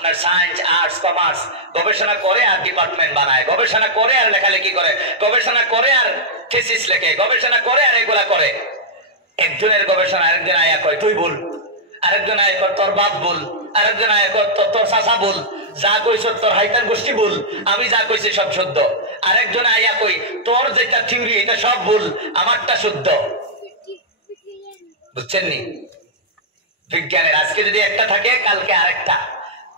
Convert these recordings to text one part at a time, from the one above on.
আপনার science, arts, commerce গবেষণা করে আর ডিপার্টমেন্ট বানায়, গবেষণা করে আর লেখালেখি করে, গবেষণা করে আর থিসিস লেখে, গবেষণা করে আর এগুলা করে। একজনের গবেষণা আরেকজন আয়া কয় তুই বল, আরেকজন আয়া কর তোর বাপ বল, আরেকজন আয়া কর তোর চাচা বল, যা কইছ তোর হাইতার গোষ্ঠী বল, আমি যা কইছি সব শুদ্ধ। আরেকজন আয়া কই তোর যেটা থিওরি এটা সব ভুল, আমারটা শুদ্ধ। বুঝছেন নি? বিজ্ঞানের আজকে যদি একটা থাকে কালকে আরেকটা।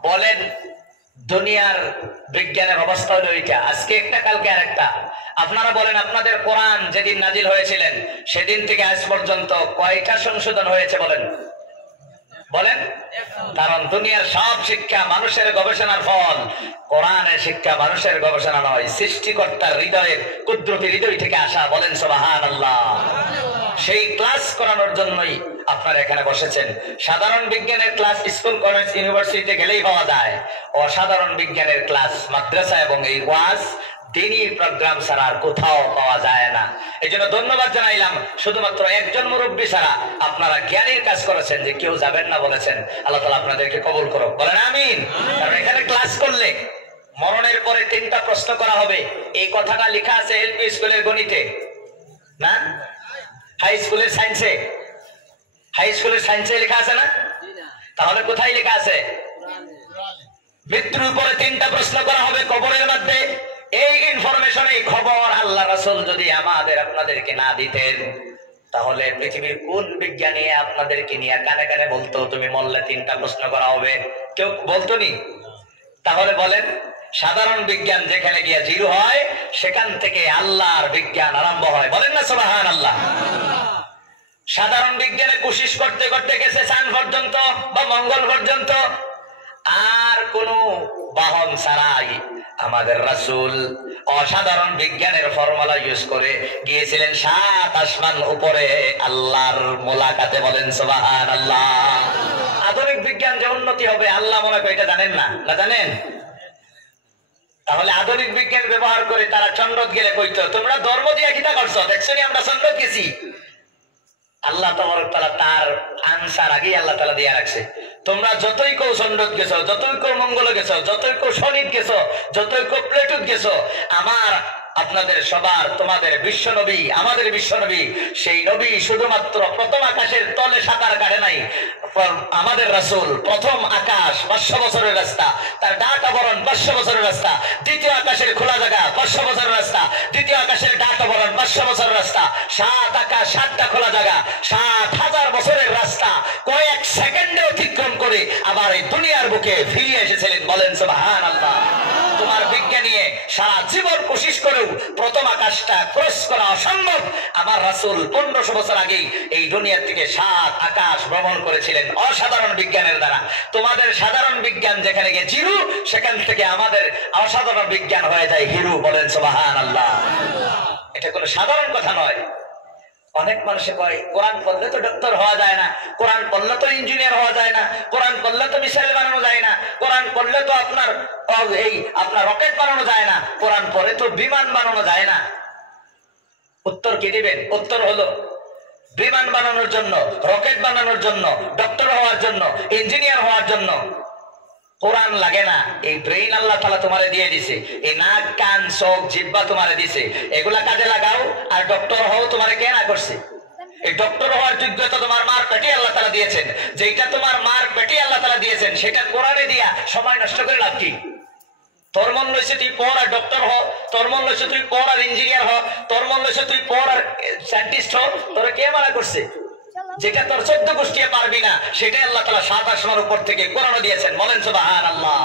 বলেন দুনিয়ার বিজ্ঞানের অবস্থা হলো এটা, আজকে একটা কালকে আরেকটা। আপনারা বলেন আপনাদের কোরআন যেদিন নাজিল হয়েছিলেন সেদিন থেকে আজ পর্যন্ত কয়টা সংশোধন হয়েছে বলেন? বলেন। কারণ দুনিয়ার সব শিক্ষা মানুষের গবেষণার ফল, কোরআনের শিক্ষা মানুষের গবেষণা নয়, সৃষ্টিকর্তার হৃদয়ের কুদরতি হৃদয় থেকে আসা। বলেন সুবহানাল্লাহ। সেই ক্লাস করানোর জন্যই আপনারা এখানে বসেছেন। সাধারণ বিজ্ঞানের ক্লাস স্কুল, কলেজ, ইউনিভার্সিটিতে গেলেই পাওয়া যায়, অসাধারণ বিজ্ঞানের ক্লাস মাদ্রাসা এবং এই ওয়াজ দিনই প্রোগ্রাম ছাড়া আর কোথাও পাওয়া যায় না। এই জন্য ধন্যবাদ জানাইলাম, শুধুমাত্র একজন মুরব্বী ছাড়া আপনারা জ্ঞানীর কাজ করেছেন যে কেউ যাবেন না বলেছেন। আল্লাহ তাআলা আপনাদেরকে কবুল করুক, বলেন আমিন। কারণ এখানে ক্লাস করলে মরণের পরে 3টা প্রশ্ন করা হবে, এই কথাটা লেখা আছে এলপি স্কুলের গণিতে না, হাই স্কুলের সায়েন্সে, হাই স্কুলের সায়েন্সে লেখা আছে না? তাহলে কোথায় লেখা আছে? মৃত্যুর পরে 3টা প্রশ্ন করা হবে কবরের মধ্যে। এই ইনফরমেশন, এই খবর আল্লাহ রাসূল যদি আমাদের আপনাদেরকে না দিতেন তাহলে পৃথিবীর কোন বিজ্ঞানী আপনাদেরকে নিয়ে কানে কানে বলতো তুমি মরলে 3টা প্রশ্ন করা হবে? কেউ বলতো নি? তাহলে বলেন সাধারণ বিজ্ঞান যেখানে গিয়ে জিরো হয় সেখান থেকে আল্লাহর বিজ্ঞান আরম্ভ হয়। বলেন না সুবহানাল্লাহ। সাধারণ বিজ্ঞানে কোশিশ করতে করতে গেছে চাঁদ পর্যন্ত বা মঙ্গল পর্যন্ত, আর কোন বাহন ছাড়াই আমাদের রাসূল অসাধারণ বিজ্ঞানের ফর্মুলা ইউজ করে গিয়েছিলেন 7 আসমান উপরে আল্লাহর মোলাকাতে। বলেন সুবহানাল্লাহ। আধুনিক বিজ্ঞান যে উন্নতি হবে আল্লাহ মনে করে এটা জানেন না? না জানেন? তাহলে আধুনিক বিজ্ঞান ব্যবহার করে তারা চন্দ্রত গেলে কইতো তোমরা ধর্ম দিয়ে কিটা করছো, দেখছো আমরা চন্দ্রত গেছি। আল্লাহ তাবারক তাআলা তার আনসার আগেই আল্লাহ তাআলা দিয়ে রাখছে। তোমরা যতই কেউ চন্দ্রত গেছো, যতই কেউ মঙ্গলে গেছো, যতই কেউ শনিত গেছো, যতই কেউ প্লেটুত গেছো, আমার আপনাদের সবার তোমাদের বিশ্ব নবী, আমাদের বিশ্ব নবী, সেই নবী শুধুমাত্র প্রথম আকাশের তলে সাঁতার কাটে নাই। আমাদের রাসূল প্রথম আকাশ 500 বছরের রাস্তা, তার ডাক আবরণ 500 বছরের রাস্তা, দ্বিতীয় আকাশের খোলা জায়গা 500 বছরের রাস্তা, দ্বিতীয় আকাশের ডাক আবরণ 500 বছরের রাস্তা, 7 আকাশ 7টা খোলা জায়গা, 7,000 বছরের রাস্তা কয়েক সেকেন্ডে অতিক্রম করে আবার এই দুনিয়ার বুকে ফিরে এসেছিলেন। বলেন সুবহানাল্লাহ। তোমার বিজ্ঞানী সারা জীবন কোশিশ করেও প্রথম আকাশটা ক্রস করা অসম্ভব। আমার রাসূল 1500 বছর আগেই এই দুনিয়ার থেকে 7 আকাশ ভ্রমণ করেছিলেন অসাধারণ বিজ্ঞানের দ্বারা। তোমাদের সাধারণ বিজ্ঞান যেখানে গিয়ে জিরো, সেখান থেকে আমাদের অসাধারণ বিজ্ঞান হয়ে যায় হিরো। বলেন সুবহানাল্লাহ। এটা কোনো সাধারণ কথা নয়। অনেক মানুষে কয় কোরআন পড়লে তো ডক্টর হওয়া যায় না, কোরআন পড়লে তো ইঞ্জিনিয়ার হওয়া যায় না, কোরআন পড়লে তো মিসাইল বানানো যায় না, কোরআন পড়লে তো আপনার রকেট বানানো যায় না, কোরআন পড়ে তো বিমান বানানো যায় না। উত্তর কি দিবেন? উত্তর হলো বিমান বানানোর জন্য, রকেট বানানোর জন্য, ডক্টর হওয়ার জন্য, ইঞ্জিনিয়ার হওয়ার জন্য কোরআন লাগে না। এই ব্রেইন আল্লাহ তাআলা তোমারে দিয়ে দিছে, এই নাক কান চোখ জিহ্বা তোমারে দিছে, এগুলা কাজে লাগাও আর ডক্টর হও। তোমারে কে না করছে? এই ডক্টর হওয়ার যোগ্যতা তোমার মার পেটে আল্লাহ তাআলা দিয়েছেন। যেটা তোমার মার পেটে আল্লাহ তাআলা দিয়েছেন সেটা কোরআনে দিয়া সময় নষ্ট করে লাভ কি? তোর মন লইছে তুই পড় আর ডক্টর হ, তোর মন লইছে তুই পড় আর ইঞ্জিনিয়ার হ, তোর মন লইছে তুই পড় আর সায়েন্টিস্ট হ। তোরে কে মানা করছে? যেটা তোর 14 গোষ্ঠী পারবি না সেটাই আল্লাহ তাআলা 7 আসমান উপর থেকে কোরআনে দিয়েছেন। বলেন সুবহানাল্লাহ।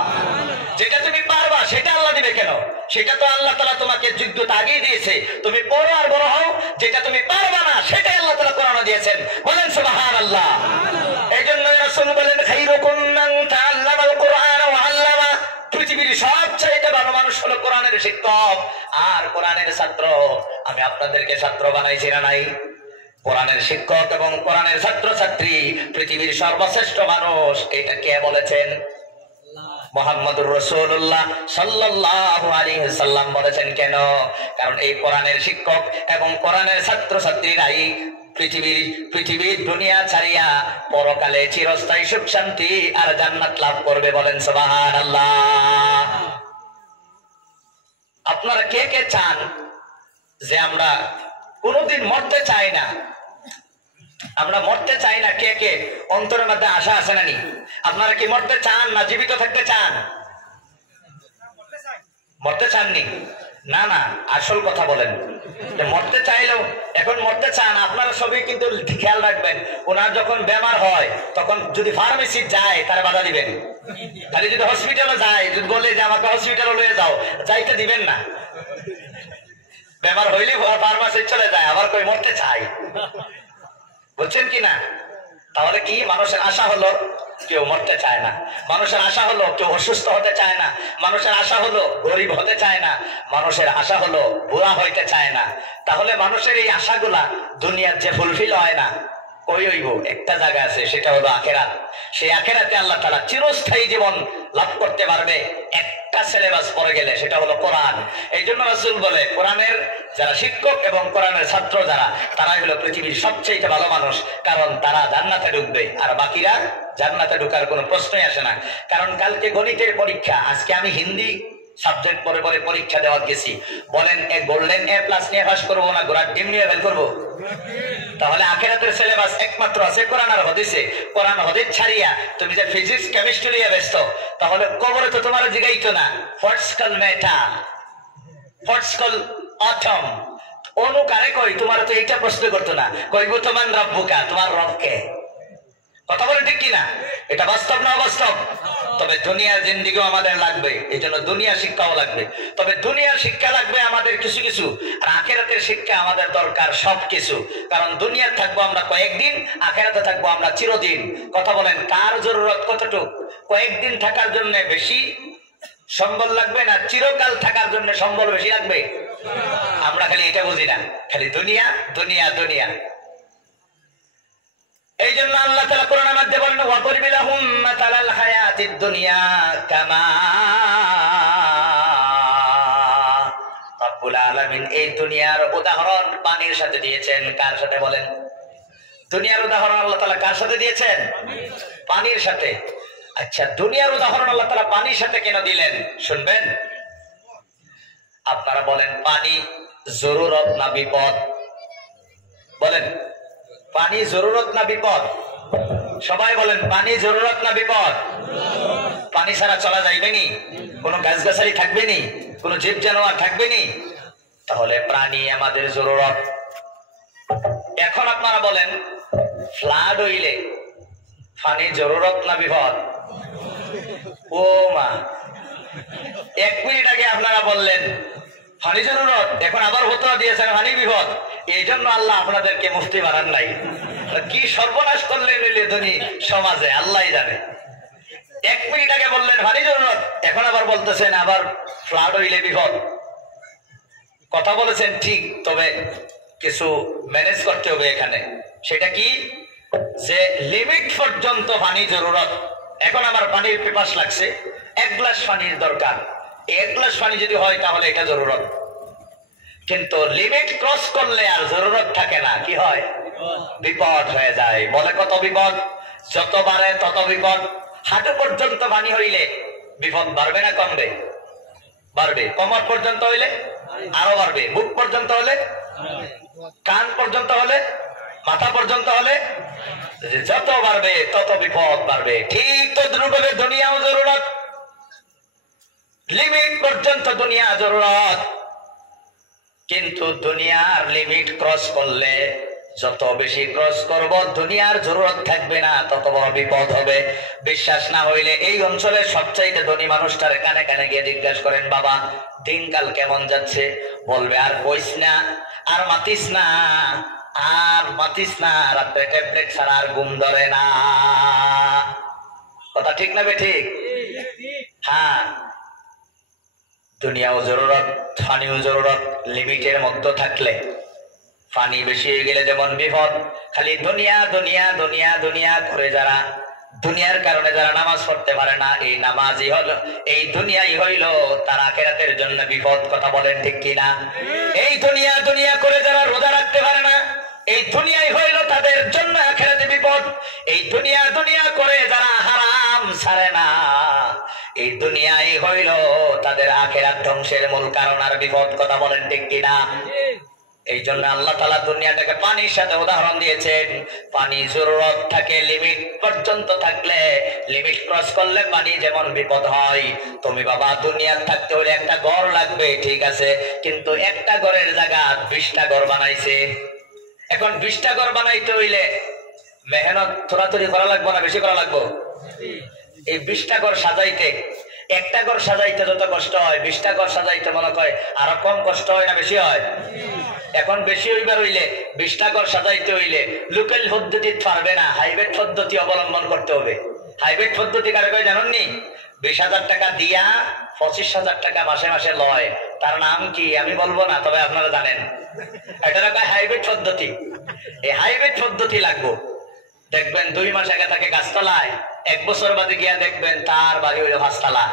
যেটা তুমি পারবা সেটা আল্লাহ দিবে কেন? সেটা তো আল্লাহ তাআলা তোমাকে যোগ্যতা আগেই দিয়েছে। তুমি পড়ো আর বড় হও। যেটা তুমি পারবা না সেটাই আল্লাহ তাআলা কোরআনে দিয়েছেন। বলেন সুবহানাল্লাহ। এইজন্য রাসূল বলেন খায়রুকুম মান তাআল্লামাল কুরআন ওয়া আল্লামা। পৃথিবীর সবচেয়ে ভালো মানুষ হলো কোরআনের শিক্ষক আর কোরআনের ছাত্র। আমি আপনাদেরকে ছাত্র বানাইছি না নাই? কোরআনের শিক্ষক এবং কোরআনের ছাত্র ছাত্রী পৃথিবীর সর্বশ্রেষ্ঠ মানুষ। এটা কে বলেছেন? মুহাম্মদুর রাসূলুল্লাহ সাল্লাল্লাহু আলাইহি ওয়াসাল্লাম বলেছেন। কেন? কারণ এই কোরআনের শিক্ষক এবং কোরআনের ছাত্র ছাত্রীরাই পৃথিবীর দুনিয়া ছাড়িয়া পরকালে চিরস্থায়ী সুখ শান্তি আর জান্নাত লাভ করবে। বলেন সুবহানাল্লাহ। আপনারা কে কে চান যে আমরা কোনোদিন মরতে চাই না? আমরা মরতে চাই না, কে কে অন্তরের মধ্যে আশা আছে নানি? আপনারা কি মরতে চান না জীবিত থাকতে চান? মরতে চাননি? না না, আসল কথা বলেন। মরতে চাইলেও এখন মরতে চান আপনারা সবই, কিন্তু খেয়াল রাখবেন ওনার যখন বেমার হয় তখন যদি ফার্মেসি যায় তারা বাধা দিবেন। খালি যদি হসপিটালে যায়, যদি বলে যে আমাকে হসপিটালে লয়ে যাও, যাইতে দিবেন না। বেমার হইলে ফার্মাসি চলে যায়, আবার কই মরতে চাই, বুঝছেন কি না? তাহলে কি মানুষের আশা হলো কেউ মরতে চায় না, মানুষের আশা হলো কেউ অসুস্থ হতে চায় না, মানুষের আশা হলো গরিব হতে চায় না, মানুষের আশা হলো বুড়া হইতে চায় না। তাহলে মানুষের এই আশাগুলা দুনিয়ার যে ফুলফিল হয় না, কই হইব? একটা জায়গা আছে, সেটা হলো আখিরাত। সেই আখিরাতে আল্লাহ তাআলা চিরস্থায়ী জীবন লাভ করতে পারবে একটা সিলেবাস পড়ে গেলে, সেটা হলো কোরআন। এই জন্য রাসূল বলে কোরআনের যারা শিক্ষক এবং কোরআনের ছাত্র যারা, তারাই হলো পৃথিবীর সবচেয়ে ভালো মানুষ, কারণ তারা জান্নাতে ঢুকবে আর বাকিরা জান্নাতে ঢোকার কোনো প্রশ্নই আসে না। কারণ কালকে গণিতের পরীক্ষা, আজকে আমি হিন্দি সাবজেক্ট পরে পরে পরীক্ষা দেওয়া গেছি। বলেন গোল্ডেন এ প্লাস নিয়ে পাস করবো না গোড়ার ডিম নিয়ে ফেল করবো? তাহলে আখিরাতের সিলেবাস একমাত্র আছে কোরআন আর হাদিসে। কোরআন হাদিস ছাড়িয়া তুমি যে ফিজিক্স কেমিস্ট্রি নিয়ে ব্যস্ত, তাহলে কবরে তো তোমার জিগাইতো না হোয়াটস কল ম্যাটার, হোয়াটস কল অটম, অনুকারে কই তোমার তো এইটা প্রশ্ন করতো না, কইব তোমার রব্বুকা, তোমার রবকে। কথা বলে ঠিক কিনা? এটা বাস্তব না অবাস্তব? তবে দুনিয়ার জিন্দিগিও আমাদের লাগবে, এই জন্য দুনিয়া শিক্ষাও লাগবে। তবে দুনিয়ার শিক্ষা লাগবে আমাদের কিছু কিছু, আর আখিরাতের শিক্ষা আমাদের দরকার সবকিছু। কারণ দুনিয়ার থাকবো আমরা কয়েকদিন, আখিরাতে থাকবো আমরা চিরদিন। কথা বলেন কার জরুরত কতটুক? কয়েকদিন থাকার জন্য বেশি সম্বল লাগবে না চিরকাল থাকার জন্য সম্বল বেশি লাগবে? আমরা খালি এটা বুঝি না, খালি দুনিয়া দুনিয়া দুনিয়া। এই জন্য আল্লাহ তাআলা কোরআনের মধ্যে বলেন ওয়াদরিব লাহুম মাতালাল হায়াতিদ দুনিয়া কামা রব্বুল আলামিন এই দুনিয়ার উদাহরণ পানির সাথে দিয়েছেন। কার সাথে বলেন? দুনিয়ার উদাহরণ আল্লাহ তাআলা কার সাথে দিয়েছেন? পানির সাথে। আচ্ছা, দুনিয়ার উদাহরণ আল্লাহ তাআলা পানির সাথে কেন দিলেন শুনবেন? আপনারা বলেন পানি জরুরত না বিপদ? বলেন পানি জরুরত না বিপদ? সবাই বলেন পানি জরুরত না বিপদ? পানি ছাড়া চলা যাইবে নি? কোনো গাছগাছালি থাকবে নি? কোনো জীব জানোয়ার থাকবে নি? তাহলে প্রাণী আমাদের জরুরত। এখন আপনারা বলেন ফ্লাড হইলে পানি জরুরত না বিপদ? ও মা, 1 মিনিট আগে আপনারা বললেন পানি জরুরত, এখন আবার ফতোয়া দিয়েছেন পানি বিপদ। এই জন্য আল্লাহ আপনাদেরকে মুফতি বানান নাই। কি সর্বনাশ করলেন ধনী সমাজে আল্লাহ জানে। 1 মিনিট আগে বললেন পানি জরুরত, এখন আবার বলতেছেন আবার ফ্লাড হইলে বিপদ। কথা বলেছেন ঠিক, তবে কিছু ম্যানেজ করতে হবে এখানে। সেটা কি? যে লিমিট পর্যন্ত পানি জরুরত। এখন আমার পানির পিপাস লাগছে, 1 গ্লাস পানির দরকার, 1 গ্লাস পানি যদি হয় তাহলে এটা জরুরত। কিন্তু লিমিট ক্রস করলে আর জরুরত থাকে না, কি হয়? বিপদ হয়ে যায়। বলে কত বিপদ? যত বাড়ে তত বিপদ। হাঁটু পর্যন্ত পানি হইলে বিপদ বাড়বে না কমবে? বাড়বে। কোমর পর্যন্ত হইলে আরো বাড়বে। বুক পর্যন্ত হলে, কান পর্যন্ত হলে, মাথা পর্যন্ত হলে, যত বাড়বে তত বিপদ বাড়বে। ঠিক তদ্রুপভাবে দুনিয়াও জরুরত। লিমিট পর্যন্ত দুনিয়া জরুরত, কিন্তু দুনিয়ার লিমিট ক্রস করলে, যত বেশি ক্রস করব দুনিয়ার জরুরত থাকবে না, তত বড় বিপদ হবে। বিশ্বাস না হইলে এই অঞ্চলের সবচাইতে ধনী মানুষটার কানে কানে গিয়ে জিজ্ঞাসা করেন, বাবা দিনকাল কেমন যাচ্ছে? বলবে আর কইস না, আর মাতিস না, আর মাতিস না, রাত্রে ট্যাবলেট ছাড়া আর ঘুম ধরে না। কথা ঠিক না বেঠিক? হ্যাঁ, দুনিয়াও জরুরত, পানিও জরুরত। লিমিটের মধ্যে থাকলে, পানি বেশি হয়ে গেলে যেমন বিপদ। খালি দুনিয়া দুনিয়া দুনিয়া দুনিয়া করে যারা, দুনিয়ার কারণে যারা নামাজ পড়তে পারে না, এই নামাজই হলো, এই দুনিয়াই হইল তার আখিরাতের জন্য বিপদ। কথা বলেন ঠিক কিনা? এই দুনিয়া দুনিয়া করে যারা রোজা রাখতে পারে না, এই দুনিয়ায় হইল তাদের জন্য আখিরাতে বিপদ। এই দুনিয়া দুনিয়া করে যারা হারাম ছাড়ে না, এই দুনিয়ায় হইল তাদের আখিরাত ধ্বংসের মূল কারণ আর বিপদ। কথা বলেন ঠিক কিনা? এই জন্য আল্লাহ তাআলা দুনিয়াটাকে পানির সাথে উদাহরণ দিয়েছেন। পানি জরুরত থাকে, লিমিট পর্যন্ত থাকলে, লিমিট ক্রস করলে পানি যেমন বিপদ হয়। তুমি বাবা দুনিয়ার থাকতে হলে একটা ঘর লাগবে, ঠিক আছে, কিন্তু একটা ঘরের জায়গা 20টা ঘর বানাইছে। এখন 20টা ঘর বানাইতে হইলে মেহনত থোড়াথুড়ি করা লাগবো না বেশি করা লাগবো? এই 20টা ঘর সাজাইতে, একটা ঘর সাজাইতে যত কষ্ট হয় 20টা ঘর সাজাইতে মনে হয় আরো কম কষ্ট হয় না বেশি হয়? এখন বেশি হইবার হইলে 20টা ঘর সাজাইতে হইলে লোকাল পদ্ধতি পারবে না, হাইব্রিড পদ্ধতি অবলম্বন করতে হবে। হাইব্রিড পদ্ধতি কারে কয় জানেননি? 20,000 টাকা দিয়া 25,000 টাকা মাসে মাসে লয়, তার নাম কি আমি বলবো না, তবে আপনারা জানেন। এটা কয় হাইব্রিড পদ্ধতি। এই হাইব্রিড পদ্ধতি লাগবো। দেখবেন 2 মাস আগে থাকে গাছতলায়, 1 বছর বাদে গিয়া দেখবেন তার বাড়ি হইল 5তলা।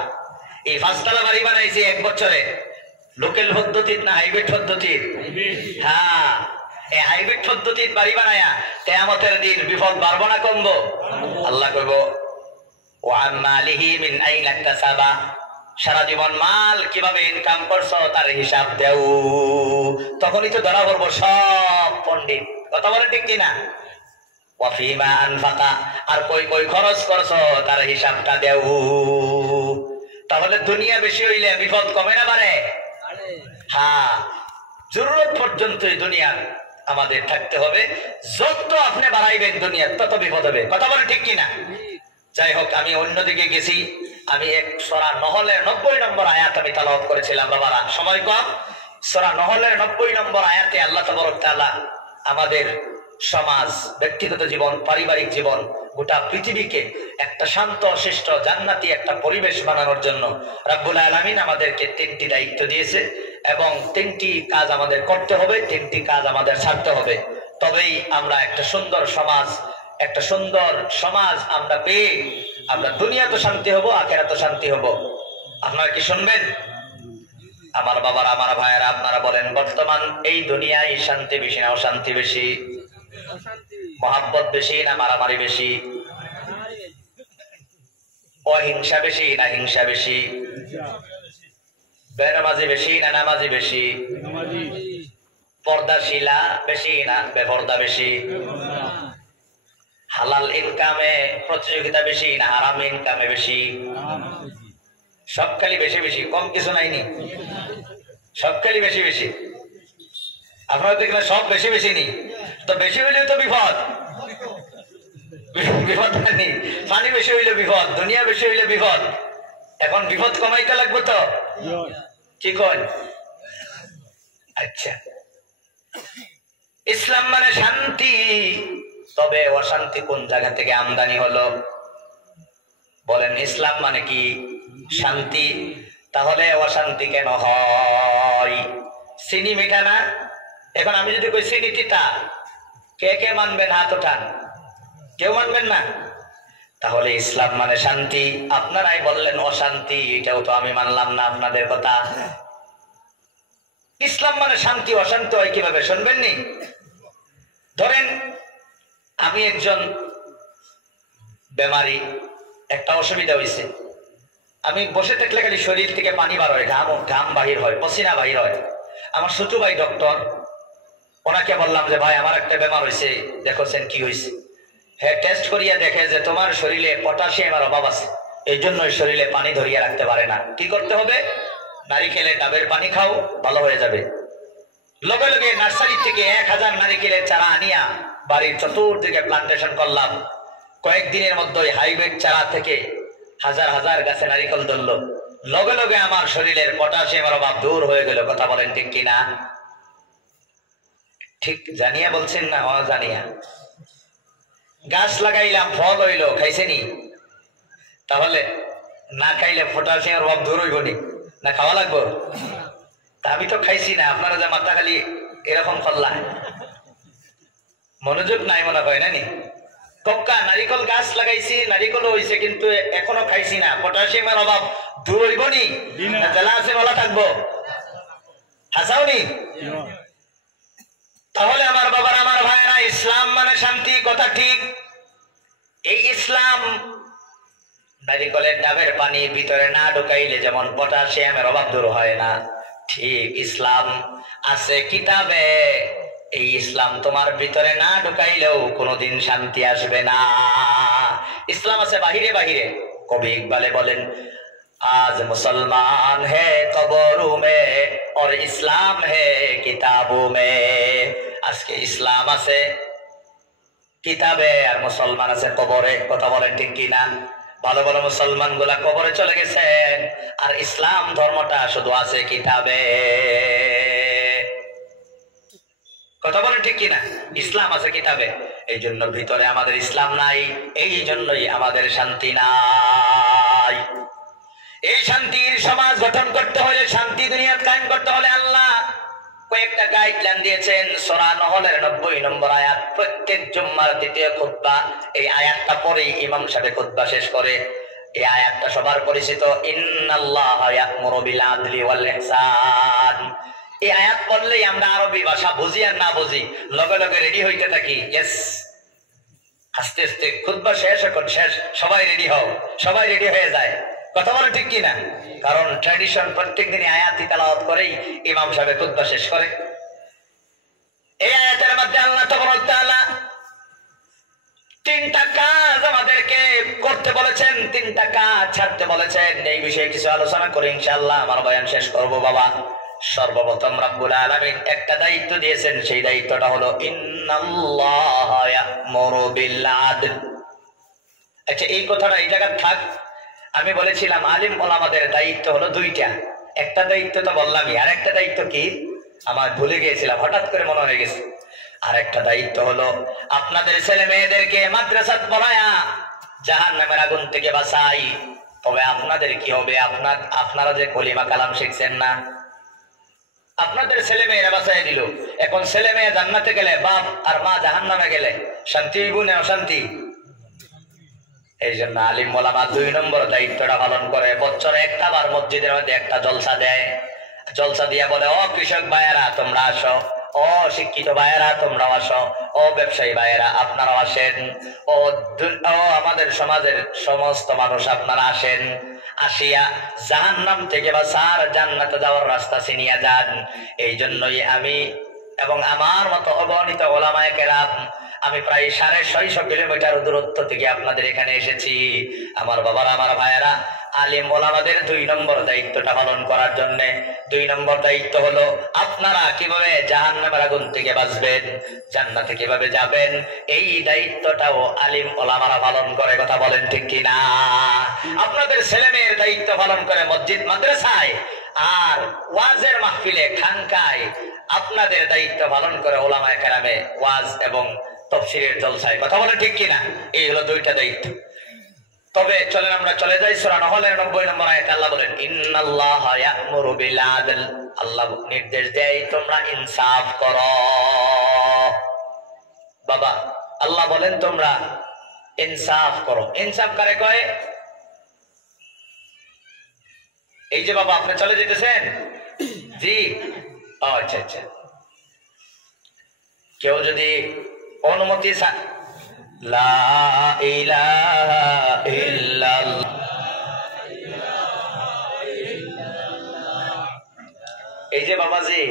এই 5তলা বাড়ি বানাইছে 1 বছরে। লোকাল পদ্ধতির না হাইব্রিড পদ্ধতির? হ্যাঁ, এই হাইব্রিড পদ্ধতির বাড়ি বানায়া কিয়ামতের দিন বিপদ বাড়বো না কমবো? আল্লাহ কইব ওয়া আমালিহি মিন আইনা কাসাবা, সারা জীবন মাল কিভাবে ইনকাম করছো তার হিসাব দেও। তখনই তো ধরা পড়বো সব পণ্ডিত। কথা বলে ঠিক কিনা? ওয়াফিমা আনফাকা, আর কই কই খরচ করছো তার হিসাবটা দেও। তাহলে দুনিয়া বেশি হইলে বিপদ কমে না বাড়ে? হ্যাঁ, জরুরত পর্যন্ত দুনিয়া আমাদের থাকতে হবে। যত আপনি বাড়াইবেন দুনিয়া তত বিপদ হবে। কথা বলে ঠিক কিনা? যাই হোক, আমি অন্যদিকে গেছি। আমি এক সূরা নহলের 90 নম্বর আয়াত আমি তেলাওয়াত করেছিলাম বাবারা, সময় কম। সূরা নহলের 90 নম্বর আয়াতে আল্লাহ তাবারক তাআলা আমাদের সমাজ, ব্যক্তিগত জীবন, পারিবারিক জীবন, গোটা পৃথিবীকে একটা শান্ত শিষ্ট জান্নাতি একটা পরিবেশ বানানোর জন্য রাব্বুল আলামিন আমাদেরকে 3টি দায়িত্ব দিয়েছে এবং 3টি কাজ আমাদের করতে হবে, 3টি কাজ আমাদের ছাড়তে হবে। তবেই আমরা একটা সুন্দর সমাজ আমরা পেয়ে আমরা দুনিয়া তো শান্তি হব, আখিরাত তো শান্তি হব। আপনারা কি শুনবেন? আমার বাবারা, আমার ভাইয়েরা, আপনারা বলেন বর্তমান এই দুনিয়ায় শান্তি বেশি না অশান্তি বেশি? মহাব্বত বেশি না মারামারি বেশি? অহিংসা বেশি না হিংসা বেশি? বেনামাজি বেশি না নামাজি বেশি? পর্দাশীলা বেশি না বেপর্দা বেশি? হালাল ইনকামে প্রতিযোগিতা বেশি না হারাম ইনকামে বেশি? সব খালি বেশি বেশি, কম কিছু নাইনি, সব খালি বেশি বেশি। আপনারা দেখলেন সব বেশি বেশি নি, তো বেশি হইলেও তো বিপদ। বিপদ নেই, পানি বেশি হইলে বিপদ, দুনিয়া বেশি হইলে বিপদ। এখন বিপদ কমাইতে লাগবে তো, কি কন? আচ্ছা, ইসলাম মানে শান্তি। তবে অশান্তি কোন জায়গা থেকে আমদানি হলো? বলেন, ইসলাম মানে কি? শান্তি। তাহলে অশান্তি কেন হয়? চিনি মিঠা না? এখন আমি যদি কই চিনি তিতা, কে কে মানবেন? হাত ওঠান। কেউ মানবেন না? তাহলে ইসলাম মানে শান্তি। আপনারাই বললেন অশান্তি, এটাও তো আমি মানলাম না আপনাদের কথা। ইসলাম মানে শান্তি, অশান্তি হয় কিভাবে শুনবেন নি? ধরেন আমি একজন বেমারি, একটা অসুবিধা হয়েছে, আমি বসে থাকলে খালি শরীর থেকে পানি বার হয়, ঘাম বাহির হয়, পসিনা বাহির হয়। আমার ছোট ভাই ডক্টর, ওনাকে বললাম যে ভাই আমার একটা বেমার হয়েছে, দেখছেন কি হয়েছে? হ্যাঁ, টেস্ট করিয়া দেখে যে তোমার শরীরে পটাশিয়ামের অভাব আছে, এই জন্য শরীরে পানি ধরিয়ে রাখতে পারে না। কি করতে হবে? নারিকেলের ডাবের পানি খাও, ভালো হয়ে যাবে। লগে লগে নার্সারি থেকে 1000 নারিকেলের চারা আনিয়া বাড়ির চতুর্দিকে প্লান্টেশন করলাম। কয়েকদিনের মধ্যে হাইব্রিড চারা থেকে হাজার হাজার গাছে নারিকেল ধরলো। লগে লগে আমার শরীরের পটাশিয়ামের অভাব দূর হয়ে গেল। কথা বলেন ঠিক কিনা? ঠিক জানিয়া বলছেন না অজানিয়া? গাছ লাগাইলাম, ফল হইলো, খাইছেনি? তাহলে না খাইলে পটাশিয়ামের অভাব দূর হইব নি? না খাওয়া লাগবো? তা আমি তো খাইছি না, আপনারা যে মাথা খালি এরকম করলা, মনোযোগ নাই মনে হয় না নি? কক্কা নারিকল গাছ লাগাইছি, নারিকল হইছে, কিন্তু এখনো খাইছি না, পটাশিয়ামের অভাব দূর হইব নি? জেলা আছে ভালো থাকবো? হাসাওনি? তাহলে আমার বাবার, আমার ভাইয়েরা, ভাইরা, ইসলাম মানে শান্তি, কথা ঠিক। এই ইসলাম নারিকলের ডাবের পানি ভিতরে না ঢুকাইলে যেমন পটাশিয়ামের অভাব দূর হয় না, ঠিক ইসলাম আছে কিতাবে। এই ইসলাম তোমার ভিতরে না ঢুকাইলেও কোনোদিন শান্তি আসবে না। ইসলাম আছে বাহিরে বাহিরে। কবি ইকবালে বলেন, आज मुसलमान है कब्रों में और इस्लाम है किताबों में। আজকে ইসলাম আছে কিতাবে আর মুসলমান আছে কবরে। কথা বলেন ঠিক কিনা? ভালো ভালো মুসলমান গুলা কবরে চলে গেছেন, আর ইসলাম ধর্মটা শুধু আছে কিতাবে। কথা বলেন ঠিক কিনা? ইসলাম আছে কিতাবে, এই জন্য ভিতরে আমাদের ইসলাম নাই, এই জন্যই আমাদের শান্তি নাই। এই শান্তির সমাজ গঠন করতে হলে, শান্তি দুনিয়া কায়েম করতে হলে আল্লাহ কয়েকটা গাইডলাইন দিয়েছেন। সূরা নহলের 90 নম্বর আয়াত। প্রত্যেক জুম্মার দ্বিতীয় খুতবা এই আয়াতটা পরেই ইমাম সাহেব খুতবা শেষ করে। এই আয়াতটা সবার পরিচিত, ইন্নাল্লাহা ইয়া'মুরু বিল আদলি ওয়াল ইহসান। এই আয়াত পড়লেই আমরা আরবি ভাষা বুঝি আর না বুঝি লগে লগে রেডি হইতে থাকি। ইয়েস, আস্তে আস্তে খুতবা শেষ, এখন শেষ, সবাই রেডি হও, সবাই রেডি হয়ে যায়। কথা বলে ঠিক কিনা? কারণ ট্র্যাডিশন প্রত্যেক দিনই আয়াতি তেলাওয়াত করেই ইমাম সাহেব খুতবা শেষ করে। এই আয়াতের মধ্যে আল্লাহ তাআলা তিনটা কাজ আমাদেরকে করতে বলেছেন, তিনটা কাজ ছাড়তে বলেছেন। এই বিষয়ে কিছু আলোচনা করে ইনশাআল্লাহ আমার বয়ান শেষ করব। বাবা, সর্বপ্রথম রব্বুল আলামিন একটা দায়িত্ব দিয়েছেন, সেই দায়িত্বটা হলো ইন্নাল্লাহা ইয়া'মুরু বিল আদল। আচ্ছা, এই কথাটা এই জায়গায় থাক। আমি বলেছিলাম আলিম ওলামাদের দায়িত্ব হলো দুইটা। একটা দায়িত্ব তো বললামই, আর একটা দায়িত্ব কি আমার ভুলে গিয়েছিলাম, হঠাৎ করে মনে হয়ে গেছে। আর একটা দায়িত্ব হলো আপনাদের ছেলে মেয়েদেরকে মাদ্রাসাত পড়ায়া জাহান্নামের আগুন থেকে বাঁচাই। তবে আপনাদের কি হবে? আপনারা যে কলিমা কালাম শিখছেন না, আপনাদের ছেলে মেয়েরা বাঁচাই দিল। এখন ছেলে মেয়ে জান্নাতে গেলে, বাপ আর মা জাহান্নামে গেলে শান্তি হইব না অশান্তি? এই জন্য আলিম ওলামা 2 নম্বর দায়িত্বটা পালন করে। বছরে একটা বার মসজিদের মধ্যে একটা জলসা দেয়। জলসা দিয়ে বলে, ও কৃষক ভাইয়েরা তোমরা আসো, ও শিক্ষিত ভাইয়েরা তোমরাও আসো, ও ব্যবসায়ী ভাইয়েরা আপনারাও আসেন, ও আমাদের সমাজের সমস্ত মানুষ আপনারা আসেন। আসিয়া জাহান্নাম থেকে বা সার জান্নাতে যাওয়ার রাস্তা চিনিয়া যান। এই জন্যই আমি এবং আমার মতো অগণিত ওলামায়ে কেরাম আমি প্রায় 650 কিলোমিটার দূরত্ব থেকে আপনাদের এখানে এসেছি। আমার বাবারা, আমার ভাইয়েরা, আলিম ওলামাদের 2 নম্বর দায়িত্বটা পালন করার জন্য। 2 নম্বর দায়িত্ব হলো আপনারা কিভাবে জাহান্নামের আগুন থেকে বাঁচবেন, জান্নাতে কিভাবে যাবেন, এই দায়িত্বটাও আলিম ওলামারা পালন করে। কথা বলেন ঠিক কিনা? আপনাদের ছেলে মেয়ের দায়িত্ব পালন করে মসজিদ মাদ্রাসায়, আর ওয়াজের মাহফিলে খানকায় আপনাদের দায়িত্ব পালন করে ওলামায়ে কেরামে ওয়াজ এবং তাফসীরের জলসায়। কথা বলেন ঠিক কিনা? এই হলো 2টা দায়িত্ব। তবে চলেন আমরা চলে যাই সূরা নহলের 90 নম্বর আয়াতে। আল্লাহ বলেন, ইন্নাল্লাহা ইয়া'মুরু বিল আদল। আল্লাহ নির্দেশ দেয় তোমরা ইনসাফ করো। বাবা, আল্লাহ বলেন তোমরা ইনসাফ করো। ইনসাফ কারে কয়? এই যে বাবা আপনি চলে যেতেছেন, জি, আচ্ছা আচ্ছা, কেউ যদি অনুমতি লা ইলাহা ইল্লাল্লাহ, এই যে বাবাজি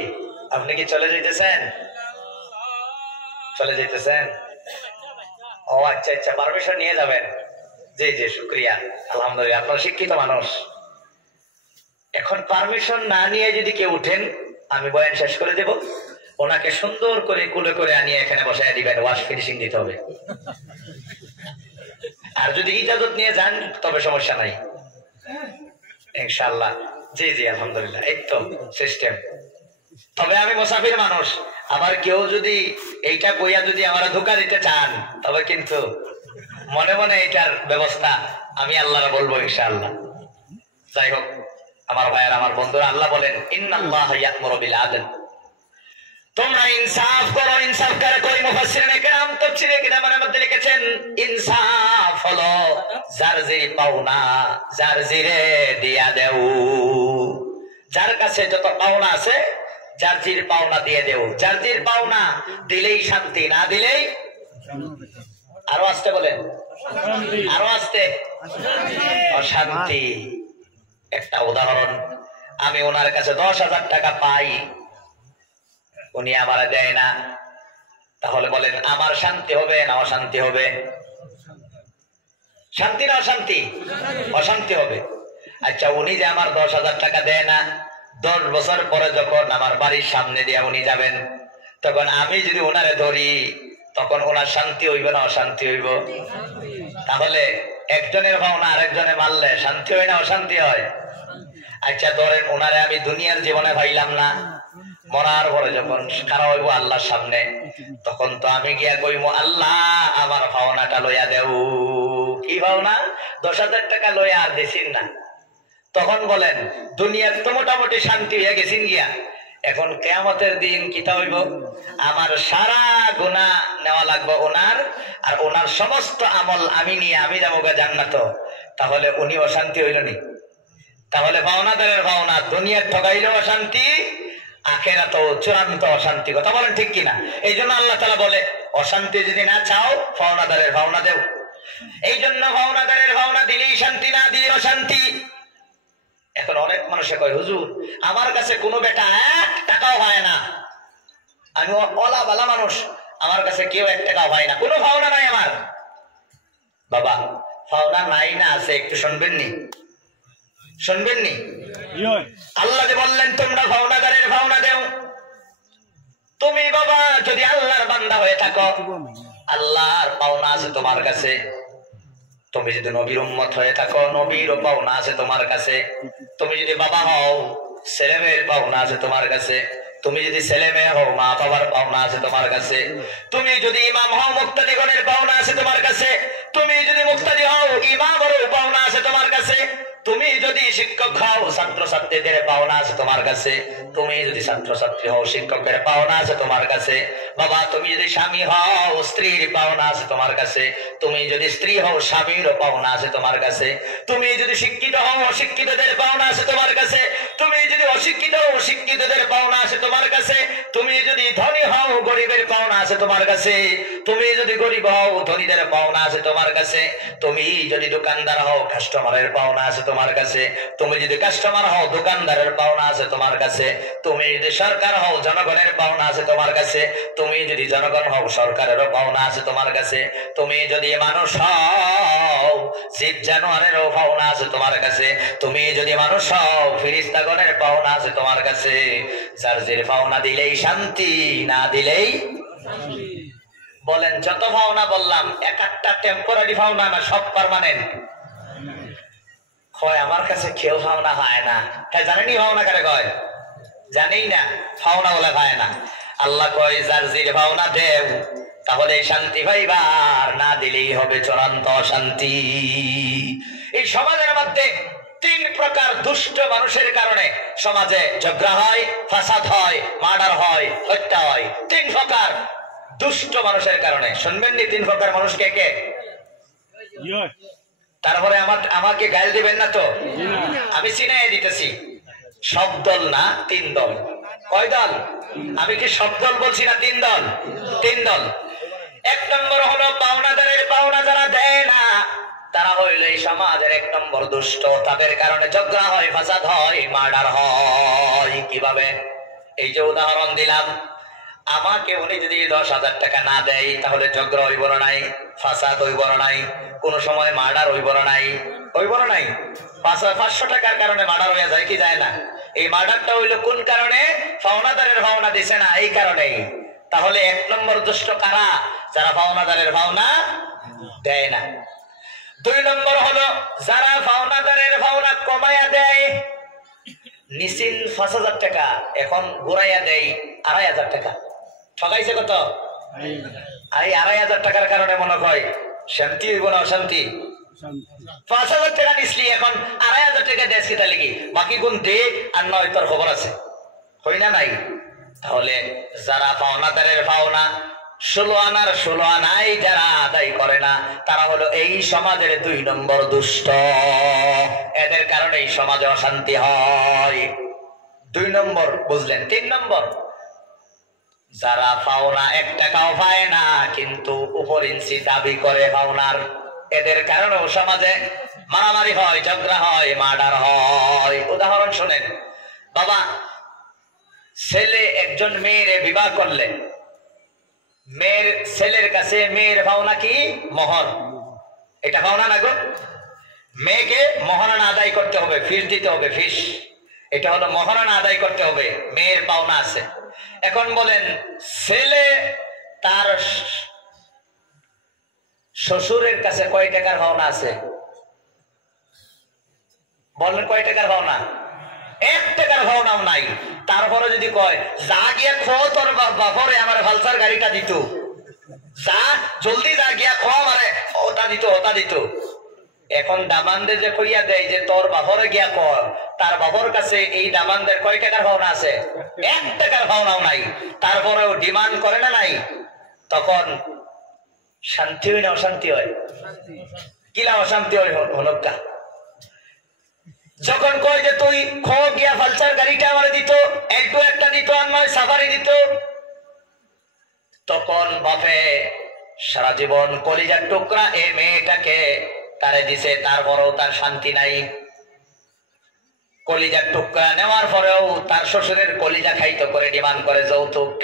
আপনি কি চলে যাইতেছেন? চলে যাইতেছেন? ও আচ্ছা আচ্ছা, পারমিশন নিয়ে যাবেন? জি জি, শুকরিয়া, আলহামদুলিল্লাহ, আপনারা শিক্ষিত মানুষ। এখন পারমিশন না নিয়ে যদি কেউ উঠেন, আমি বয়ান শেষ করে দেব, ওনাকে সুন্দর করে কুলে করে আনিয়ে এখানে বসায় দিবেন, ওয়াশ ফিনিশিং দিতে হবে। আর যদি ইজাজত নিয়ে যান তবে সমস্যা নাই ইনশাআল্লাহ। জি জি, আলহামদুলিল্লাহ, এই তো সিস্টেম। তবে আমি মুসাফির মানুষ, আবার কেউ যদি এইটা কইয়া যদি আমরা ধোঁকা দিতে চান, তবে কিন্তু মনে মনে এটার ব্যবস্থা আমি আল্লাহরে বলবো ইনশাআল্লাহ। যাই হোক আমার ভাইয়ের, আমার বন্ধুরা, আল্লাহ বলেন ইন্নাল্লাহা ইয়া'মুরু বিল আদল, তোমরা ইনসাফ করো। ইনসাফ কারে কই? মুফাসসিরিনে কেরাম তাফসীরে কিতাবের মধ্যে লিখেছেন, ইনসাফ হলো যার যেই পাওনা যার জিরে দিয়া দেও। যার কাছে যত পাওনা আছে জার্জির পাওনা দিয়ে দেও। জার্জির পাওনা দিলেই শান্তি, না দিলেই আরো আসতে বলেন, আরো আসতে অশান্তি। একটা উদাহরণ, আমি ওনার কাছে 10,000 টাকা পাই, উনি আমার দেয় না, তাহলে বলেন আমার শান্তি হবে না অশান্তি হবে? শান্তি না অশান্তি? অশান্তি হবে। আচ্ছা, উনি যে আমার 10,000 টাকা দেয় না, 10 বছর পরে যখন আমার বাড়ির সামনে দিয়ে উনি যাবেন, তখন আমি যদি ওনারে ধরি, তখন ওনার শান্তি হইব না অশান্তি হইব? তাহলে একজনের ভাবনা আরেকজনে মারলে শান্তি হয় না অশান্তি হয়? আচ্ছা ধরেন ওনারে আমি দুনিয়ার জীবনে ভাইলাম না, মরার পরে যখন খারাপ হইব আল্লাহর সামনে, তখন তো আমি গিয়া কইব আল্লাহ আমার ভাওনাটা লইয়া দেও। কি ভাওনা? 10,000 টাকা লইয়া আর দিছিন না। তখন বলেন দুনিয়ার তো মোটামুটি শান্তি হইয়া গেছিন গিয়া, এখন কিয়ামতের দিন কিতা হইব? আমার সারা গুনাহ নেওয়া লাগবে ওনার, আর ওনার সমস্ত আমল আমি নিয়ে আমি যাবো জান্নাত। তাহলে উনি অশান্তি হইল নি? তাহলে ভাওনাদারের ভাওনা দুনিয়ার ঠকাইলেও অশান্তি, আখেরাত চূড়ান্ত অশান্তি। কথা বলেন ঠিক কিনা? এই জন্য আল্লাহ তাআলা বলে অশান্তি যদি না চাও ভাওনাদারের ভাওনা দেও। এই জন্য ভাওনাদারের ভাওনা দিলেই শান্তি, না দিয়ে অশান্তি। এখন অনেক মানুষে কয় হুজুর আমার কাছে কোনো বেটা 1 টাকাও হয় না, আমি ওলা বালা মানুষ, আমার কাছে কেউ 1 টাকাও হয় না, কোনো ভাওনা নাই আমার। বাবা ভাওনা নাই না আছে একটু শুনবেন নি? শুনবেন নি? আল্লাহ যে বললেন তোমরা ভাওনাদারের ভাওনা দেও। তুমি বাবা যদি আল্লাহর বান্দা হয়ে থাকো, আল্লাহর পাওনা আছে তোমার কাছে। তুমি যদি নবীর উম্মত হয়ে থাকো, নবীরও পাওনা আছে তোমার কাছে। তুমি যদি বাবা হও, ছেলে মেয়ের পাওনা আছে তোমার কাছে। তুমি যদি ছেলে মেয়ে হও, মা বাবার পাওনা আছে তোমার কাছে। তুমি যদি ইমাম হও, মুক্তাদিগণের পাওনা আছে তোমার কাছে। তুমি যদি মুক্তাদি হও, ইমামেরও পাওনা আছে তোমার কাছে। তুমি যদি শিক্ষক হও, ছাত্রছাত্রীদের পাওনা আছে তোমার কাছে। তুমি যদি ছাত্রছাত্রী হও, শিক্ষকের পাওনা আছে তোমার কাছে। বাবা তুমি যদি স্বামী হও, স্ত্রীর পাওনা আছে তোমার কাছে। তুমি যদি স্ত্রী হও, স্বামীর পাওনা আছে তোমার কাছে। তুমি যদি শিক্ষিত হও, অশিক্ষিতদের পাওনা আছে তোমার কাছে। তুমি যদি অশিক্ষিত হও, শিক্ষিতদের পাওনা আছে তোমার কাছে। তুমি যদি ধনী হও, গরিবের পাওনা আছে তোমার কাছে। তুমি যদি গরিব হও, ধনীদের পাওনা আছে তোমার কাছে। তুমি যদি দোকানদার হও, কাস্টমারের পাওনা আছে তোমার কাছে। তুমি যদি কাস্টমার হও, দোকানদারের পাওনা আছে তোমার কাছে। তুমি যদি সরকার হও, জনগণের পাওনা আছে তোমার কাছে। তুমি যদি জনগণ হও, সরকারেরও পাওনা আছে তোমার কাছে। তুমি যদি মানুষ হও, জীব জানোয়ারেরও পাওনা আছে তোমার কাছে। তুমি যদি মানুষ হও, ফেরেশতাগণের পাওনা আছে তোমার কাছে। যার যে পাওনা দিলেই শান্তি, না দিলেই বলেন যত পাওনা বললাম এক একটা টেম্পোরারি পাওনা না সব পার্মানেন্ট? কয় আমার কাছে কেউ পাওনা হয় না। হ্যাঁ জানেনি পাওনা কারে কয়? জানেই না, পাওনা বলে পায় না। আল্লাহ কয় যার যে পাওনা দেও, তাহলে শান্তি পাইবার, না দিলেই হবে চূড়ান্ত অশান্তি। এই সমাজের মধ্যে 3 প্রকার দুষ্ট মানুষের কারণে সমাজে ঝগড়া হয়, ফাসাদ হয়, মার্ডার হয়, হত্যা হয়। 3 প্রকার দুষ্ট মানুষের কারণে। শুনবেন নি 3 প্রকার মানুষ কে কে? তারপরে আমাকে গাইল দিবেন না তো? আমি চিনাই দিতেছি। সব দল না, 3 দল। কয় দল? আমি কি সব দল বলছি না 3 দল? 3 দল। 1 নম্বর হলো পাওনাদারের পাওনা যারা দেয় না, তারা হইল এই সমাজের 1 নম্বর দুষ্ট। তাদের কারণে ঝগড়া হয়, ফাসাদ হয়, মার্ডার হয়। কিভাবে? এই যে উদাহরণ দিলাম, আমাকে উনি যদি 10,000 টাকা না দেয়, তাহলে ঝগড়া হইব না নাই, ফাসাদ হইব না নাই, কোন সময় মার্ডার হইব না নাই, হইব না নাই? 500 টাকার কারণে মার্ডার হয়ে যায় কি যায় না? এই মার্ডারটা হইলো কোন কারণে? পাওনাদারের ভাওনা দিছে না, এই কারণেই। তাহলে 1 নম্বর দুষ্ট কারা? যারা পাওনাদারের ভাওনা দেয় না। 2 নম্বর হলো যারা পাওনাদারের ভাওনা কমায়া দেয়। নিশ্চিন 5,000 টাকা, এখন ঘুরাইয়া দেয় 2,500 টাকা। ঠকাইছে কত? এই 2,500 টাকার কারণে মনে হয় শান্তি হইব না অশান্তি? 5,000 টাকা নিসলি, এখন 2,500 টাকা দেশ কিতা লিখি, বাকি গুণ দে আর নয় তোর খবর আছে, হই না নাই? তাহলে যারা পাওনাদারের পাওনা 16 আনার 16 আনাই যারা আদায় করে না, তারা হলো এই সমাজের 2 নম্বর দুষ্ট। এদের কারণে এই সমাজে অশান্তি হয়। 2 নম্বর বুঝলেন। 3 নম্বর, যারা পাওনা 1 টাকাও পায় না কিন্তু উপর ইঞ্চি দাবি করে পাওনার, এদের কারণেও সমাজে মারামারি হয়, ঝগড়া হয়, মার্ডার হয়। উদাহরণ শোনেন, বাবা ছেলে একজন মেয়েরে বিবাহ করলেন, মেয়ের ছেলের কাছে মেয়ের পাওনা কি? মোহর। এটা পাওনা না গো? মেয়েকে মহারণা আদায় করতে হবে, ফিস দিতে হবে, ফিস। এটা হলো মহারণা আদায় করতে হবে, মেয়ের পাওনা আছে। এখন বলেন, ছেলে তার শ্বশুরের কাছে কয় টাকার পাওনা আছে? বলেন কয় টাকার পাওনা? 1 টাকার পাওনাও নাই। তারপরে যদি কয়, যা গিয়া খো তোর বাপরে আমার ভালসার গাড়িটা দিত, যা জলদি যা গিয়া খো আমারে ওটা দিত, ওটা দিত। এখন দামানদের যে কইয়া দেয় যে তোর বাপরে গিয়া কর, তার বাপর কাছে এই দামানদের কয় টাকার পাওনা আছে? 1 টাকার পাওনাও নাই। তারপরেও ডিমান্ড করে না নাই? তখন শান্তি হয় না অশান্তি হয়? কিলা অশান্তি হয় হনকা? যখন কয় যে তুই খো গিয়া ফালসার গাড়িটা আমার দিত, একটু একটা দিত, আর নয় সাফারি দিত, তখন বাপে সারা জীবন কলিজার টুকরা এই মেয়েটাকে তারে দিছে, তারপরেও তার শান্তি নাই। কলিজার টুকরা নেওয়ার পরেও তার শ্বশুরের কলিজা খাইতো করে ডিমান্ড করে যৌতুক।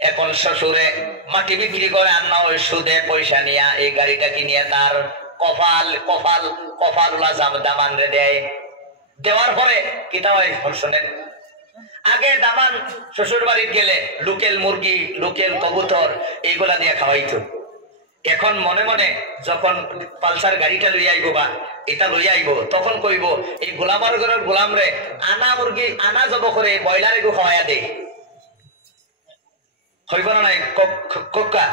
এখন শ্বশুরে মাটি বিক্রি করে আনা ওই সুদে পয়সা নিয়ে এই গাড়িটা কিনিয়ে তার কপাল কপাল কপালুলা দামান রে দেয়। দেওয়ার পরে কিতা হয় শোনেন, আগে দামান শ্বশুর বাড়ি গেলে লোকেল মুরগি, লোকেল কবুতর এইগুলা দিয়ে খাওয়াইতো। এখন মনে মনে যখন পালসার গাড়িটা লইয়া আইব বা এটা লইয়া আইব, তখন কইব এই গোলামার ঘরের গোলাম রে আনা মুরগি আনা জব করে ব্রয়লার এগু খাওয়াইয়া দে। হইব না নাই কক্কা?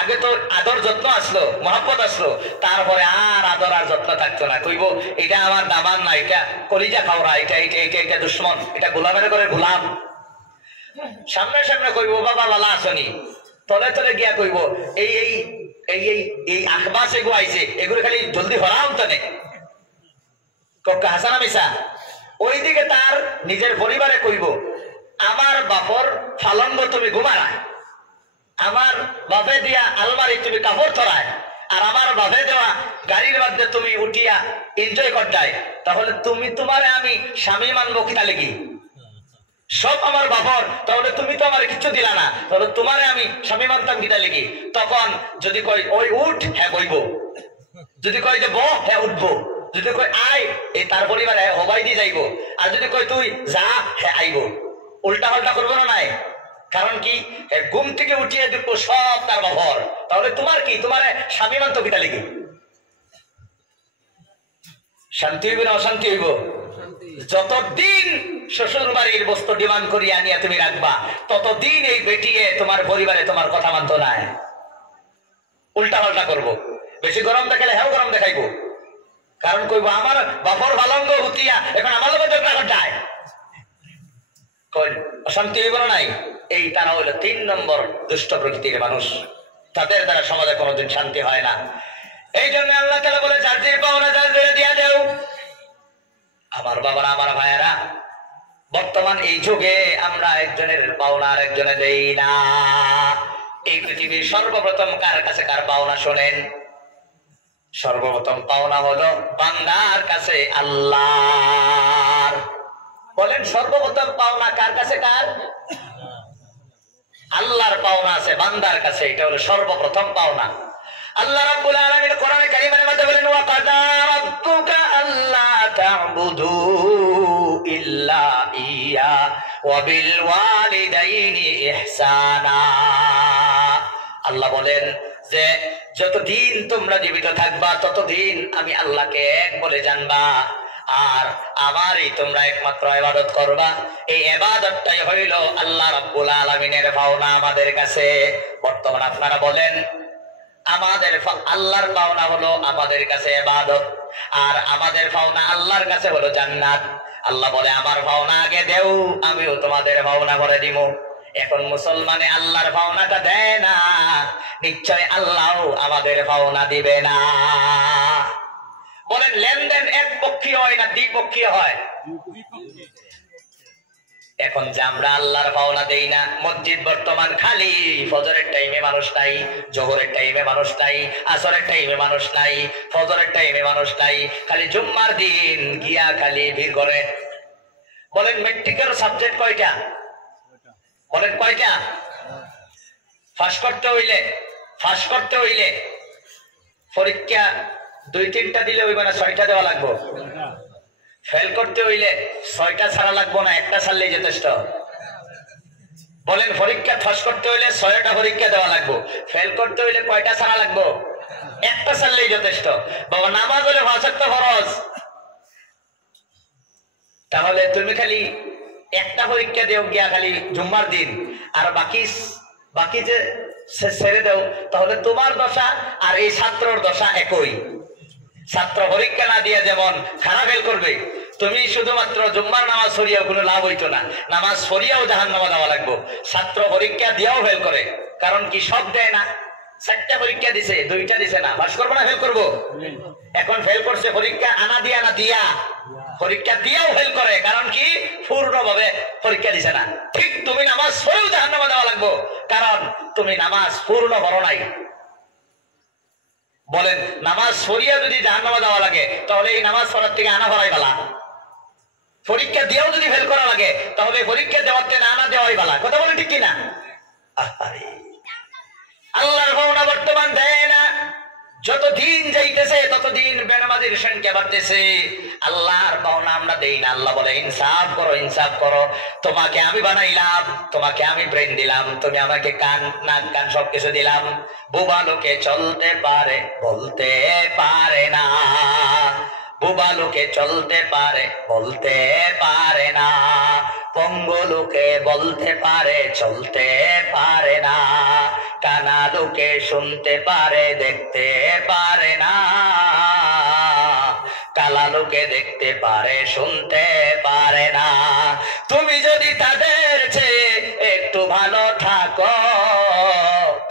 আগে তো আদর যত্ন আসলো, মহব্বত আসলো, তারপরে আর আদর আর যত্ন থাকতো না। কইব এটা আমার দামান না, এটা কলিজা খাওয়া, এটা এটা এটা এটা দুশ্মন, এটা গোলামের ঘরে গোলাম। সামনে সামনে কইব বাবা লালা আসনি, তলে তলে গিয়া কইব এই এই এই এই এই আখবাস এগু আইছে, এগুলো খালি জলদি হরাও তো নেই। কক্কা হাসানা মিশা? ওইদিকে তার নিজের পরিবারে কইব আমার বাপর ফালঙ্গ তুমি ঘুমারা, আমার বাপে দিয়া আলমারি তুমি কাপড় ধরায়, আর আমার বাপে দেওয়া গাড়ির মধ্যে তুমি উঠিয়া এনজয় করতাই, তাহলে তুমি তোমারে আমি স্বামী মানবো কিতা লেগি? সব আমার বাপর, তাহলে তুমি তো আমার কিছু দিলা না, তাহলে তোমারে আমি স্বামী মানতাম কিতা লেগি? তখন যদি কই ওই উঠ, হ্যাঁ বইব। যদি কই যে বহ, হ্যাঁ উঠবো। যদি কই আয়, এই তার পরিবারে হবাই দিয়ে যাইব। আর যদি কই তুই যা, হ্যাঁ আইব। উল্টা পাল্টা করবো না নাই? কারণ কি, ঘুম থেকে উঠিয়ে দেখবো সব তার বাপর, তাহলে তোমার কি, তোমার স্বামী মানত কিতা লেগে? শান্তি হইব না অশান্তি হইব? যতদিন শ্বশুর বাড়ির বস্তু ডিমান্ড করিয়া আনিয়া তুমি রাখবা, ততদিন এই বেটিয়ে তোমার পরিবারে তোমার কথা মানত নাই। উল্টা পাল্টা করবো। বেশি গরম দেখালে হ্যাঁ গরম দেখাইবো, কারণ কইব আমার বাপর ভালঙ্গ হুতিয়া এখন আমার লোক ঝগড়া করতায়। অশান্তি হইব না নাই? এই তারা হইল 3 নম্বর দুষ্ট প্রকৃতির মানুষ, তাদের দ্বারা সমাজে কোনোদিন শান্তি হয় না। এই জন্য আল্লাহ তাআলা বলে যাদের পাওনা যাদের দিয়া দেও। আমার বাবারা, আমার ভাইয়েরা, বর্তমান এই যুগে আমরা একজনের পাওনা আর একজনে দেই না। এই পৃথিবীর সর্বপ্রথম কার কাছে কার পাওনা শোনেন? সর্বপ্রথম পাওনা হলো বান্দার কাছে আল্লাহর। বলেন সর্বপ্রথম পাওনা কার কাছে? কার? আল্লাহর পাওনা আছে বান্দার কাছে, এটা হলো সর্বপ্রথম পাওনা। আল্লাহ রাব্বুল আলামিন কোরআনে কারীমের মধ্যে বলেন ওয়া কাদা রাব্বুকা আল্লা তা'বুদু ইল্লা ইয়া ওয়া বিল ওয়ালিদাইনি ইহসানা। আল্লাহ বলেন যে যতদিন তোমরা জীবিত থাকবা ততদিন আমি আল্লাহকে এক বলে জানবা, আর আমারই তোমরা একমাত্র ইবাদত করবা। এই ইবাদতটাই হইল আল্লাহ রাব্বুল আলামিনের পাওনা আমাদের কাছে। বর্তমানে আপনারা বলেন আমাদের আল্লাহর পাওনা হলো আমাদের কাছে ইবাদত, আর আমাদের পাওনা আল্লাহর কাছে হলো জান্নাত। আল্লাহ বলে আমার পাওনা আগে দেও, আমিও তোমাদের পাওনা করে দিব। এখন মুসলমানে আল্লাহর পাওনাটা দেয় না, নিশ্চয় আল্লাহও আমাদের পাওনা দিবে না। বলেন লেনদেন একপক্ষীয় হয় না দ্বিপক্ষীয় হয়? এখন যে আমরা আল্লাহর পাওনা দেই না, মসজিদ বর্তমান খালি, ফজরের টাইমে মানুষ নাই, জোহরের টাইমে মানুষ নাই, আসরের টাইমে মানুষ নাই, ফজরের টাইমে মানুষ নাই, খালি জুম্মার দিন গিয়া খালি ভিড় করে। বলেন মেট্রিকের সাবজেক্ট কয়টা? বলেন কয়টা? ফাঁস করতে হইলে পরীক্ষা 2-3টা দিলে হইবে না, 6টা দেওয়া লাগবে। ফেল করতে হইলে 6টা ছাড়া লাগবো না, একটা ছাড়লেই যথেষ্ট। বলেন পরীক্ষা ফাঁস করতে হইলে 6টা পরীক্ষা দেওয়া লাগবে, ফেল করতে হইলে কয়টা ছাড়া লাগবো? একটা ছাড়লেই যথেষ্ট। বাবা নামাজ হলে 5 ওয়াক্ত ফরজ, তাহলে তুমি খালি একটা পরীক্ষা দেও গিয়া খালি জুম্মার দিন, আর বাকি যে ছেড়ে দেও, তাহলে তোমার দশা আর এই ছাত্রর দশা একই। ছাত্র পরীক্ষা না দিয়ে যেমন খারাপ ফেল করবে, তুমি শুধুমাত্র জুম্মার নামাজ পড়িয়াও কোনো লাভ হইতো না, নামাজ পড়িয়াও জাহান্নামে যাওয়া লাগবো। ছাত্র পরীক্ষা দিয়াও ফেল করে, কারণ কি সব দেয় না। 4টা পরীক্ষা দিছে, 2টা দিছে না, পাস করবো না ফেল করবো? এখন ফেল করছে, পরীক্ষা আনা দিয়া পরীক্ষা দিয়াও ফেল করে, কারণ কি পূর্ণভাবে পরীক্ষা দিছে না। ঠিক তুমি নামাজ পড়েও জাহান্নামে যাওয়া লাগবো, কারণ তুমি নামাজ পূর্ণ করো নাই। বলেন নামাজ পড়িয়া যদি জাহান্নামে যাওয়া লাগে, তাহলে এই নামাজ পড়ার থেকে আনা ভরাই ভালা। পরীক্ষা দিয়েও যদি ফেল করা লাগে, তাহলে পরীক্ষা দেওয়ার থেকে আনা দেওয়াই ভালা। কথা বলে ঠিক কিনা? আল্লাহর পাওনা বর্তমান দেয় না, যত দিন যাইতেছে ততদিন বেনামাজির সংখ্যা বাড়তেছে। আল্লাহর পাওনা আমরা দেই না। আল্লাহ বলে ইনসাফ করো, ইনসাফ করো। তোমাকে আমি বানাইলাম, তোমাকে আমি ব্রেন দিলাম, তুমি আমাকে কান, নাক, কান সবকিছু দিলাম। বোবা লোকে চলতে পারে, বলতে পারে না। বোবা লোকে চলতে পারে, বলতে পারে না। পঙ্গু লোকে বলতে পারে, চলতে পারে না। কানা লোকে শুনতে পারে, দেখতে পারে না। কালা লোকে দেখতে পারে, শুনতে পারে না। তুমি যদি তাদের চেয়ে একটু ভালো থাকো,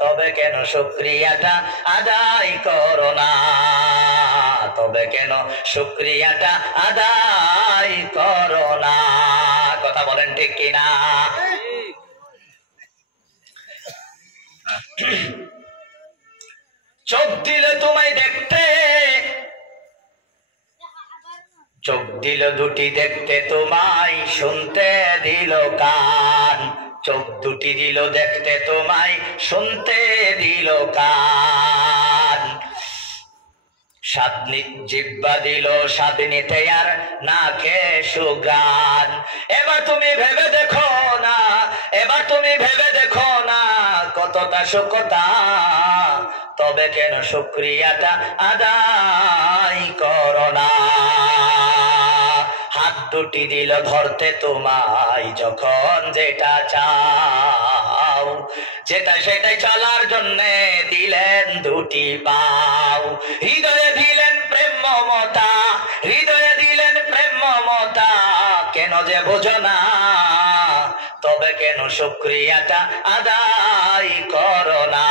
তবে কেন শুকরিয়াটা আদায় করো না? তবে কেন শুকরিয়াটা আদায় করো না? কথা বলেন ঠিক কিনা? চোখ দিল তোমায় দেখতে, চোখ দিল দুটি দেখতে তোমায়, শুনতে দিল কান। চোখ দুটি দিল দেখতে তোমায়, শুনতে দিল কান। জিহ্বা দিল স্বাদ নিতে আর নাকে সুগান। এবার তুমি ভেবে দেখো না, এবার তুমি ভেবে দেখো না কতটা সুখতা, তবে কেন শুকরিয়াটা আদায় করো না? হাত দুটি দিল ধরতে তোমায়, যখন যেটা চাও, যেটা সেটাই চলার জন্য দিলেন দুটি পাও। হৃদয়ে দিলেন প্রেম মমতা, হৃদয়ে দিলেন প্রেম মমতা, কেন যে বোঝো না? তবে কেন শুকরিয়াটা আদায় করো না?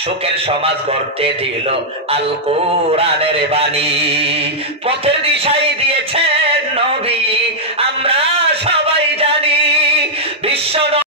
সুখের সমাজ গড়তে দিল আল কোরআনের বাণী, পথের দিশাই দিয়েছেন নবী,